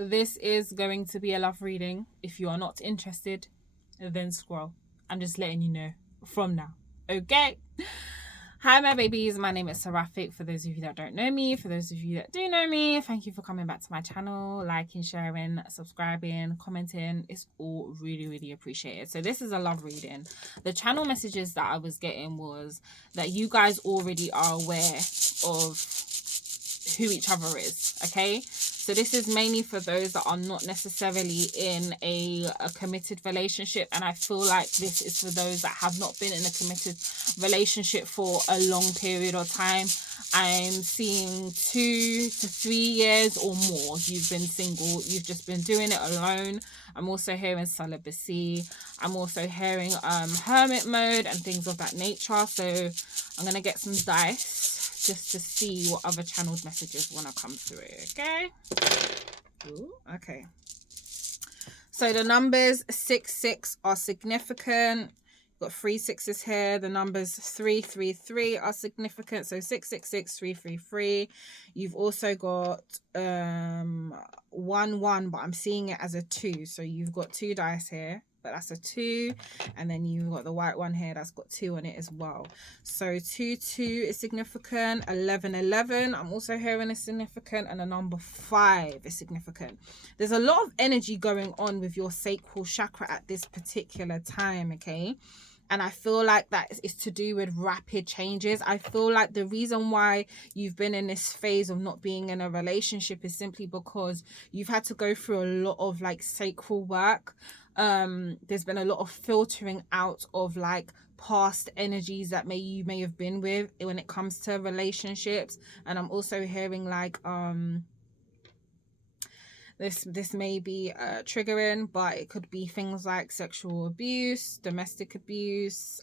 This is going to be a love reading. If you are not interested, then scroll. I'm just letting you know from now. Okay? Hi, my babies. My name is Seraphic. For those of you that don't know me, for those of you that do know me, thank you for coming back to my channel, liking, sharing, subscribing, commenting. It's all really, really appreciated. So this is a love reading. The channel messages that I was getting was that you guys already are aware of who each other is, okay? So this is mainly for those that are not necessarily in a committed relationship, and I feel like this is for those that have not been in a committed relationship for a long period of time. I'm seeing 2 to 3 years or more. You've been single, you've just been doing it alone. I'm also hearing celibacy. I'm also hearing hermit mode and things of that nature. So I'm gonna get some dice just to see what other channeled messages want to come through. Okay. Ooh, okay. So the numbers 6 are significant. Got 3 6s here. The numbers 3 are significant. So 6 3. You've also got 1 but I'm seeing it as a 2. So you've got 2 dice here, but that's a 2, and then you've got the white one here that's got 2 on it as well. So 2 is significant. 11 I'm also hearing is significant, and the number 5 is significant. There's a lot of energy going on with your sacral chakra at this particular time, okay? And I feel like that is to do with rapid changes. I feel like the reason why you've been in this phase of not being in a relationship is simply because you've had to go through a lot of like sacral work. There's been a lot of filtering out of like past energies that you may have been with when it comes to relationships. And I'm also hearing like this may be triggering, but it could be things like sexual abuse, domestic abuse,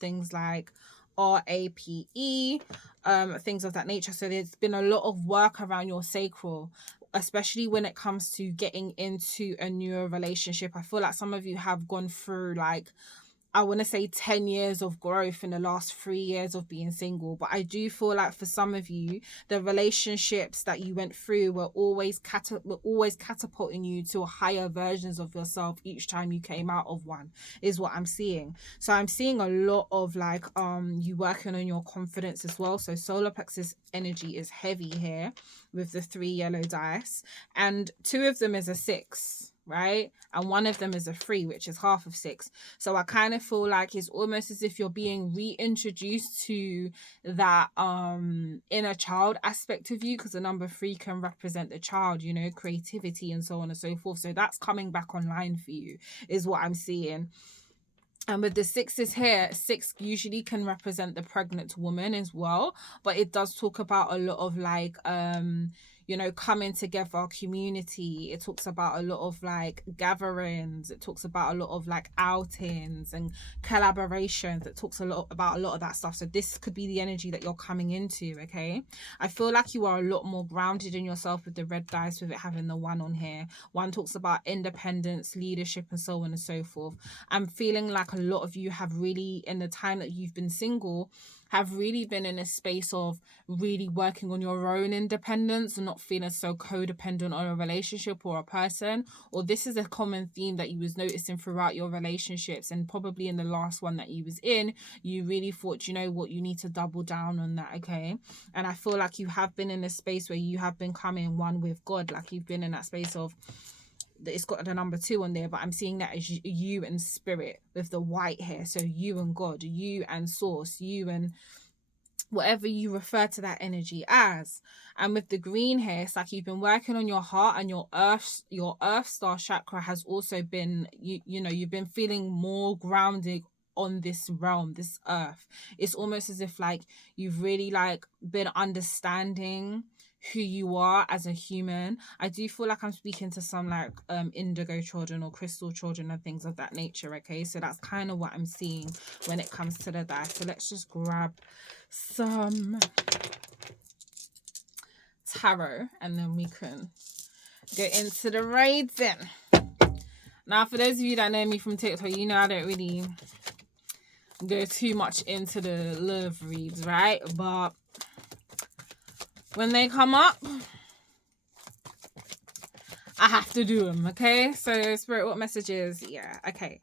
things like RAPE, things of that nature. So there's been a lot of work around your sacral, especially when it comes to getting into a new relationship. I feel like some of you have gone through like, I want to say 10 years of growth in the last 3 years of being single. But I do feel like for some of you, the relationships that you went through were always catapulting you to higher versions of yourself each time you came out of one, is what I'm seeing. So I'm seeing a lot of like you working on your confidence as well. So solar plexus energy is heavy here with the 3 yellow dice, and 2 of them is a 6, right? And 1 of them is a 3, which is half of 6. So I kind of feel like it's almost as if you're being reintroduced to that inner child aspect of you, because the number 3 can represent the child, you know, creativity and so on and so forth. So that's coming back online for you, is what I'm seeing. And with the 6s here, 6 usually can represent the pregnant woman as well, but it does talk about a lot of like you know, coming together, community. It talks about a lot of like gatherings. It talks about a lot of like outings and collaborations. It talks a lot about a lot of that stuff. So this could be the energy that you're coming into, okay? I feel like you are a lot more grounded in yourself with the red dice, with it having the 1 on here. 1 talks about independence, leadership, and so on and so forth. I'm feeling like a lot of you have really, in the time that you've been single, have really been in a space of really working on your own independence and not feeling so codependent on a relationship or a person. Or this is a common theme that you was noticing throughout your relationships, and probably in the last one that you was in, you really thought, you know what, you need to double down on that, okay? And I feel like you have been in a space where you have been coming one with God, like you've been in that space of, it's got the number 2 on there, but I'm seeing that as you and spirit with the white hair. So you and God, you and source, you and whatever you refer to that energy as. And with the green hair, it's like you've been working on your heart, and your earth star chakra has also been, you know, you've been feeling more grounded on this realm, this earth. It's almost as if like you've really like been understanding who you are as a human. I do feel like I'm speaking to some like indigo children or crystal children and things of that nature, okay? So that's kind of what I'm seeing when it comes to the dice. So let's just grab some tarot and then we can go into the reading. Now, for those of you that know me from TikTok, you know I don't really go too much into the love reads, right? But when they come up, I have to do them, okay? So, Spirit, what messages? Yeah, okay.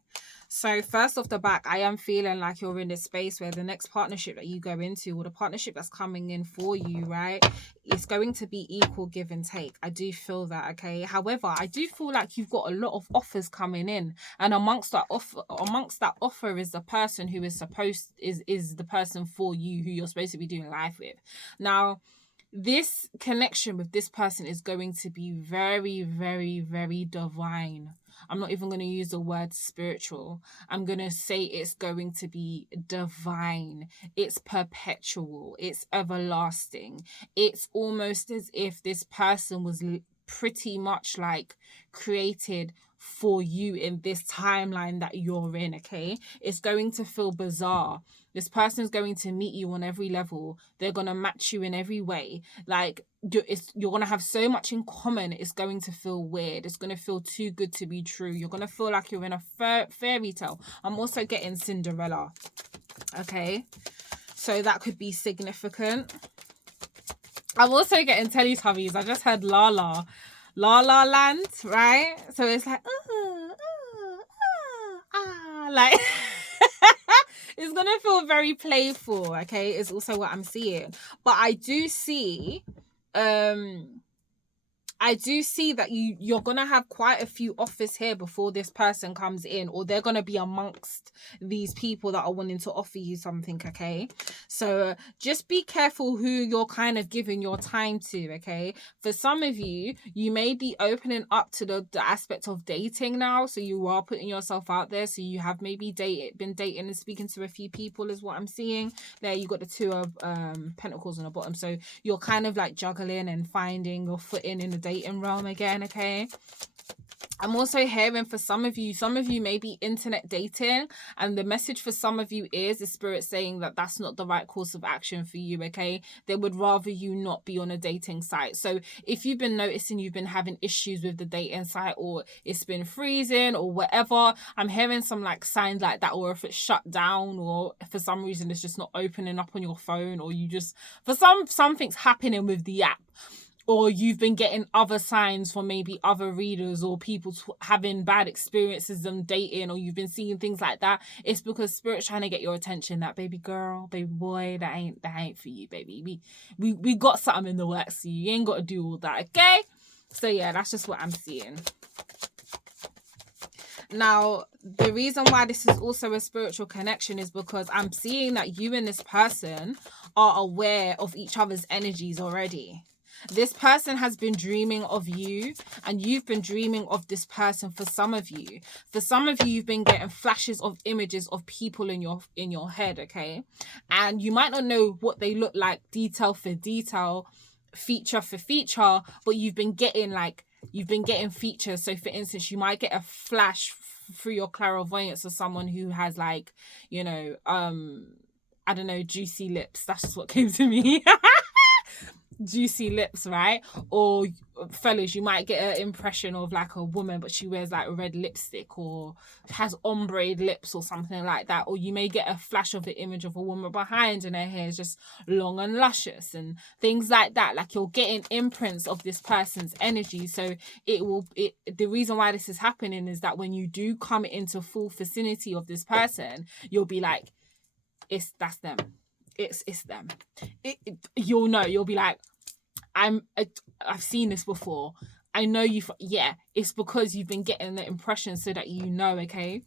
So, first off the back, I am feeling like you're in this space where the next partnership that you go into, or the partnership that's coming in for you, right, it's going to be equal give and take. I do feel that, okay? However, I do feel like you've got a lot of offers coming in, and amongst that offer is the person who is the person for you who you're supposed to be doing life with. Now, this connection with this person is going to be very, very, very divine. I'm not even going to use the word spiritual. I'm going to say it's going to be divine. It's perpetual. It's everlasting. It's almost as if this person was pretty much like created for you in this timeline that you're in, okay? It's going to feel bizarre. This person's going to meet you on every level. They're going to match you in every way. Like, you're going to have so much in common. It's going to feel weird. It's going to feel too good to be true. You're going to feel like you're in a fairy tale. I'm also getting Cinderella. Okay? So that could be significant. I'm also getting Teletubbies. I just heard La La. La La Land, right? So it's like, like... It's gonna feel very playful, okay? Is also what I'm seeing. But I do see that you're gonna have quite a few offers here before this person comes in, or they're gonna be amongst these people that are wanting to offer you something, okay? So just be careful who you're kind of giving your time to, okay? For some of you, you may be opening up to the aspect of dating now, so you are putting yourself out there. So you have maybe been dating and speaking to a few people, is what I'm seeing. There, you got the Two of Pentacles on the bottom, so you're kind of like juggling and finding your footing in the dating realm again, okay? I'm also hearing for some of you may be internet dating, and the message for some of you is the spirit saying that that's not the right course of action for you, okay? They would rather you not be on a dating site. So if you've been noticing you've been having issues with the dating site, or it's been freezing or whatever, I'm hearing some like signs like that, or if it's shut down, or for some reason it's just not opening up on your phone, or you just, for something's happening with the app, or you've been getting other signs from maybe other readers or people having bad experiences and dating, or you've been seeing things like that, it's because Spirit's trying to get your attention that baby girl, baby boy, that ain't for you, baby. We got something in the works, so you ain't got to do all that, okay? So yeah, that's just what I'm seeing. Now, the reason why this is also a spiritual connection is because I'm seeing that you and this person are aware of each other's energies already. This person has been dreaming of you, and you've been dreaming of this person. For some of you, you've been getting flashes of images of people in your head, okay? And you might not know what they look like detail for detail, feature for feature, but you've been getting features. So for instance, you might get a flash through your clairvoyance of someone who has like, you know, I don't know, juicy lips. That's just what came to me. Juicy lips, right? Or fellas, you might get an impression of like a woman, but she wears like red lipstick or has ombre lips or something like that. Or you may get a flash of the image of a woman behind, and her hair is just long and luscious and things like that. Like, you're getting imprints of this person's energy. So the reason why this is happening is that when you do come into full vicinity of this person, you'll be like, that's them. It's them. You'll know. You'll be like, I've seen this before. I know you. Yeah, it's because you've been getting the impression so that you know, okay?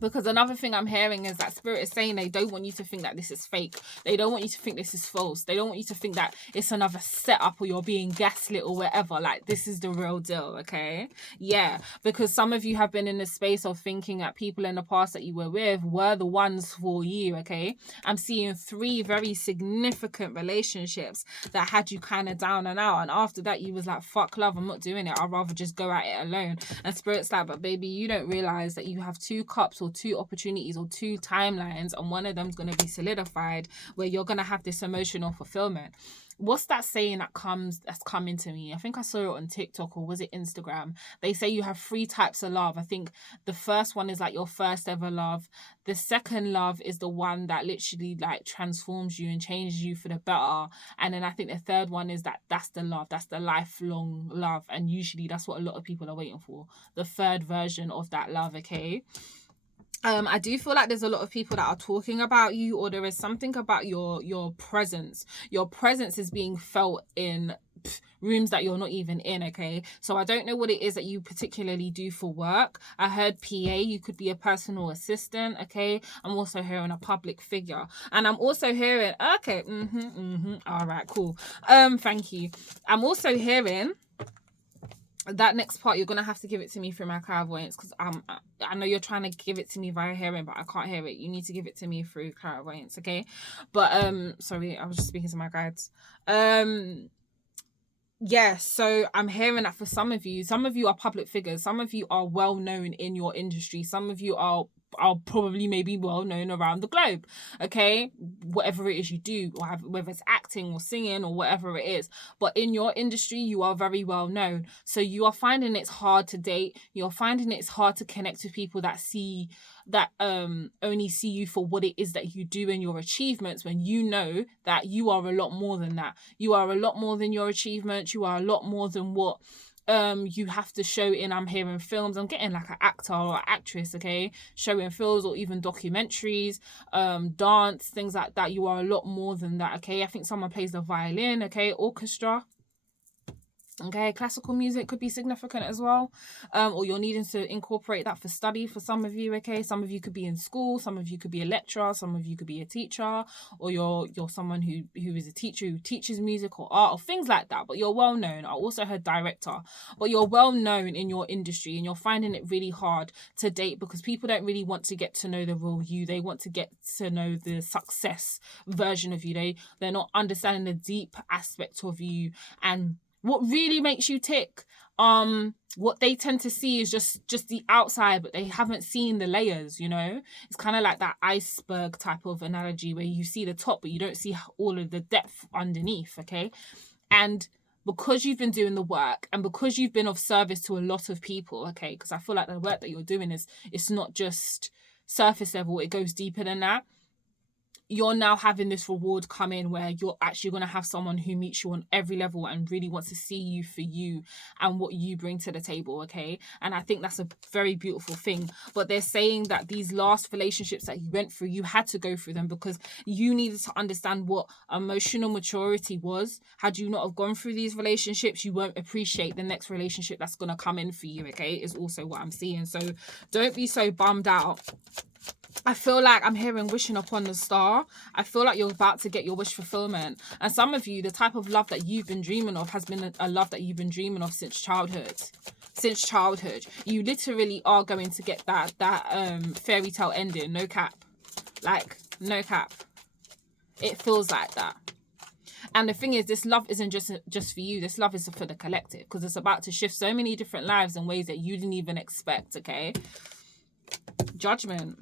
Because another thing I'm hearing is that Spirit is saying they don't want you to think that this is fake. They don't want you to think this is false. They don't want you to think that it's another setup or you're being gaslit or whatever. Like, this is the real deal, okay? Yeah, because some of you have been in the space of thinking that people in the past that you were with were the ones for you, okay? I'm seeing 3 very significant relationships that had you kind of down and out. And after that, you was like, fuck love, I'm not doing it. I'd rather just go at it alone. And Spirit's like, but baby, you don't realize that you have 2 cups or 2 opportunities or 2 timelines, and one of them's going to be solidified, where you're going to have this emotional fulfillment. What's that saying that's coming to me? I think I saw it on TikTok, or was it Instagram? They say you have 3 types of love. I think the first one is like your first ever love. The second love is the one that literally like transforms you and changes you for the better. And then I think the third one is that's the love, that's the lifelong love. And usually that's what a lot of people are waiting for, the third version of that love, okay? I do feel like there's a lot of people that are talking about you, or there is something about your presence. Your presence is being felt in rooms that you're not even in, okay? So I don't know what it is that you particularly do for work. I heard PA, you could be a personal assistant, okay? I'm also hearing a public figure. And I'm also hearing, okay, all right, cool. Thank you. I'm also hearing that next part, you're gonna have to give it to me through my clairvoyance, because I know you're trying to give it to me via hearing, but I can't hear it. You need to give it to me through clairvoyance, okay? But sorry, I was just speaking to my guides. Yeah, so I'm hearing that for some of you are public figures, some of you are well known in your industry, some of you are probably maybe well known around the globe, okay? Whatever it is you do, or whether it's acting or singing or whatever it is, but in your industry you are very well known. So you are finding it's hard to date, you're finding it's hard to connect with people that only see you for what it is that you do and your achievements, when you know that you are a lot more than that. You are a lot more than your achievements. You are a lot more than what you have to show in, I'm hearing films. I'm getting like an actor or actress, okay, showing films or even documentaries, dance, things like that. You are a lot more than that, okay? I think someone plays the violin, okay, orchestra. Okay, classical music could be significant as well, or you're needing to incorporate that for study for some of you, okay? Some of you could be in school, some of you could be a lecturer, some of you could be a teacher, or you're someone who is a teacher who teaches music or art or things like that, but you're well known. I also heard director, but you're well known in your industry, and you're finding it really hard to date because people don't really want to get to know the real you. They want to get to know the success version of you. They're not understanding the deep aspect of you and what really makes you tick. What they tend to see is just the outside, but they haven't seen the layers, you know? It's kind of like that iceberg type of analogy where you see the top, but you don't see all of the depth underneath, okay? And because you've been doing the work and because you've been of service to a lot of people, okay, because I feel like the work that you're doing it's not just surface level, it goes deeper than that. You're now having this reward come in where you're actually going to have someone who meets you on every level and really wants to see you for you and what you bring to the table, okay? And I think that's a very beautiful thing. But they're saying that these last relationships that you went through, you had to go through them because you needed to understand what emotional maturity was. Had you not have gone through these relationships, you won't appreciate the next relationship that's going to come in for you, okay? Is also what I'm seeing. So don't be so bummed out. I feel like I'm hearing wishing upon the star. I feel like you're about to get your wish fulfillment. And some of you, the type of love that you've been dreaming of has been a love that you've been dreaming of since childhood. Since childhood. You literally are going to get that fairy tale ending. No cap. Like, no cap. It feels like that. And the thing is, this love isn't just for you. This love is for the collective because it's about to shift so many different lives in ways that you didn't even expect, okay? Judgment.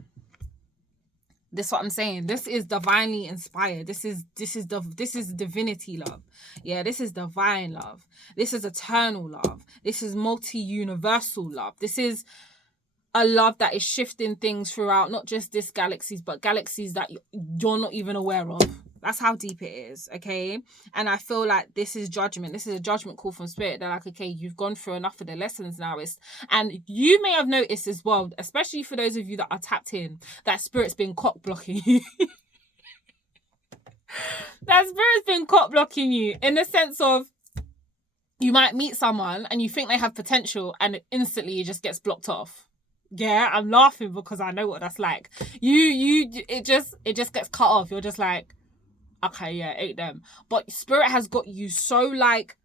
This is what I'm saying. This is divinely inspired. This is divinity love. Yeah, this is divine love. This is eternal love. This is multi-universal love. This is a love that is shifting things throughout not just this galaxies, but galaxies that you're not even aware of. That's how deep it is, okay? And I feel like this is judgment. This is a judgment call from spirit. They're like, okay, you've gone through enough of the lessons now. And you may have noticed as well, especially for those of you that are tapped in, that spirit's been cock blocking you. That spirit's been cock blocking you in the sense of you might meet someone and you think they have potential and instantly it just gets blocked off. Yeah, I'm laughing because I know what that's like. It just gets cut off. You're just like, okay, yeah, ain't them. But spirit has got you so like,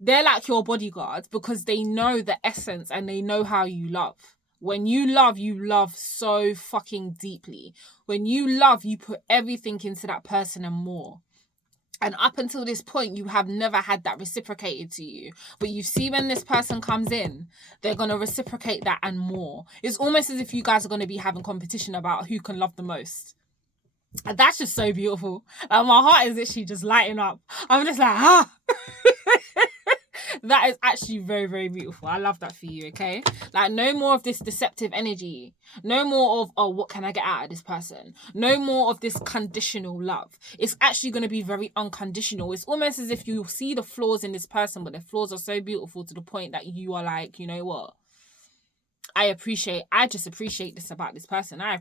they're like your bodyguards because they know the essence and they know how you love. When you love so fucking deeply. When you love, you put everything into that person and more. And up until this point, you have never had that reciprocated to you. But you see when this person comes in, they're going to reciprocate that and more. It's almost as if you guys are going to be having competition about who can love the most. And that's just so beautiful. Like, my heart is literally just lighting up. I'm just like, ah. That is actually very, very beautiful. I love that for you, okay? Like, no more of this deceptive energy. No more of, oh, what can I get out of this person? No more of this conditional love. It's actually going to be very unconditional. It's almost as if you see the flaws in this person, but the flaws are so beautiful to the point that you are like, you know what? I just appreciate this about this person. I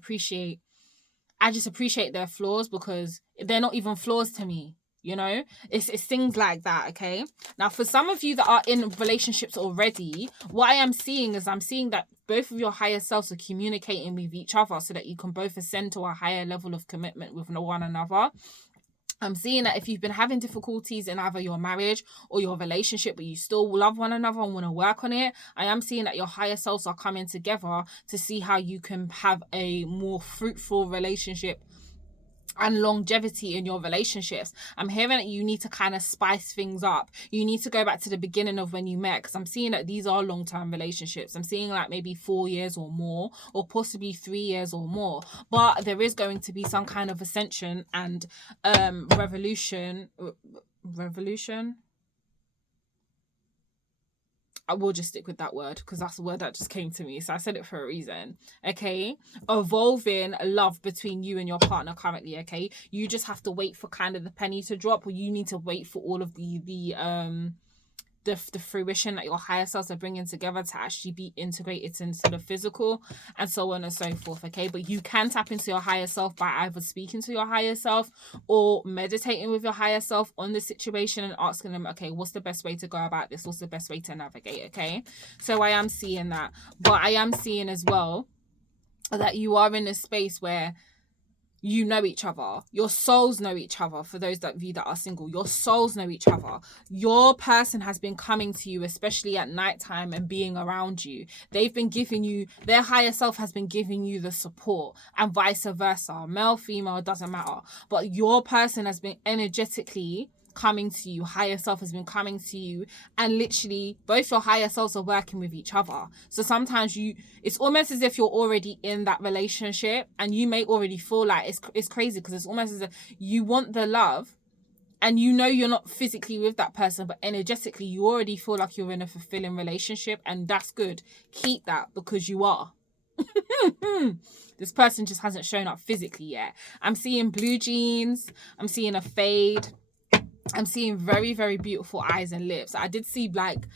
just appreciate their flaws because they're not even flaws to me. You know, it's things like that. Okay. Now, for some of you that are in relationships already, what I am seeing is I'm seeing that both of your higher selves are communicating with each other so that you can both ascend to a higher level of commitment with one another. I'm seeing that if you've been having difficulties in either your marriage or your relationship, but you still love one another and want to work on it, I am seeing that your higher selves are coming together to see how you can have a more fruitful relationship and longevity in your relationships. I'm hearing that you need to kind of spice things up. You need to go back to the beginning of when you met, because I'm seeing that these are long-term relationships. I'm seeing like maybe 4 years or more, or possibly 3 years or more. But there is going to be some kind of ascension and revolution. I will just stick with that word because that's the word that just came to me. So I said it for a reason. Okay. Evolving love between you and your partner currently. Okay. You just have to wait for kind of the penny to drop, or you need to wait for all of the fruition that your higher selves are bringing together to actually be integrated into the physical, and so on and so forth. Okay, but you can tap into your higher self by either speaking to your higher self or meditating with your higher self on the situation and asking them, okay, what's the best way to go about this? What's the best way to navigate? Okay, so I am seeing that, but I am seeing as well that you are in a space where you know each other. Your souls know each other. For those of you that are single, your souls know each other. Your person has been coming to you, especially at nighttime, and being around you. They've been giving you, their higher self has been giving you the support, and vice versa. Male, female, doesn't matter. But your person has been energetically coming to you, higher self has been coming to you, and literally both your higher selves are working with each other. So sometimes it's almost as if you're already in that relationship, and you may already feel like it's crazy because it's almost as if you want the love and you know you're not physically with that person, but energetically you already feel like you're in a fulfilling relationship, and that's good. Keep that, because you are. This person just hasn't shown up physically yet. I'm seeing blue jeans, I'm seeing a fade, I'm seeing very, very beautiful eyes and lips. I did see like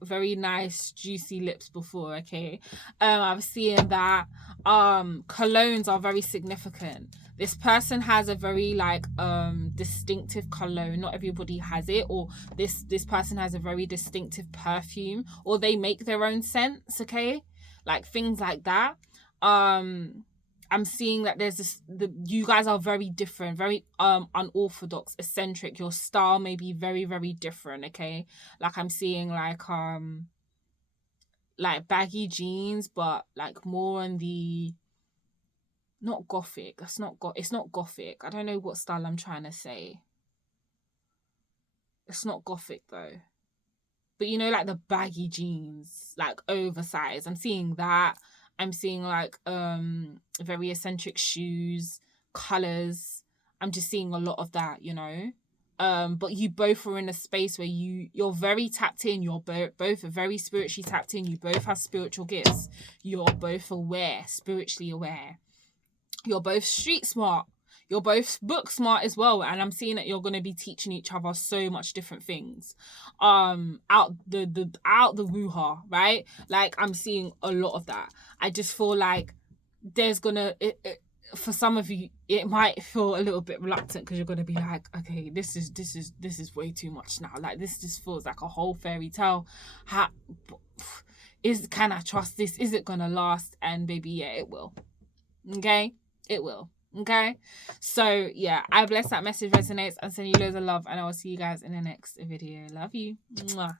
very nice juicy lips before. Okay, I'm seeing that colognes are very significant. This person has a very distinctive cologne. Not everybody has it, or this person has a very distinctive perfume, or they make their own scents. Okay, like things like that. I'm seeing that you guys are very different, very unorthodox, eccentric. Your style may be very, very different. Okay, like I'm seeing like baggy jeans, but like more on the not gothic. It's not gothic. I don't know what style I'm trying to say. It's not gothic though. But you know, like the baggy jeans, like oversized. I'm seeing that. I'm seeing like very eccentric shoes, colors. I'm just seeing a lot of that, you know. But you both are in a space where you're very tapped in. You're both very spiritually tapped in. You both have spiritual gifts. You're both aware, spiritually aware. You're both street smart. You're both book smart as well, and I'm seeing that you're going to be teaching each other so much different things out the woo-ha, right? Like I'm seeing a lot of that. I just feel like there's gonna for some of you it might feel a little bit reluctant, because you're going to be like, okay, this is way too much now. Like this just feels like a whole fairy tale. Can I trust this? Is it gonna last? And baby, yeah, it will. Okay, it will. Okay, so yeah, I bless that message resonates and send you loads of love, and I will see you guys in the next video. Love you. Mwah.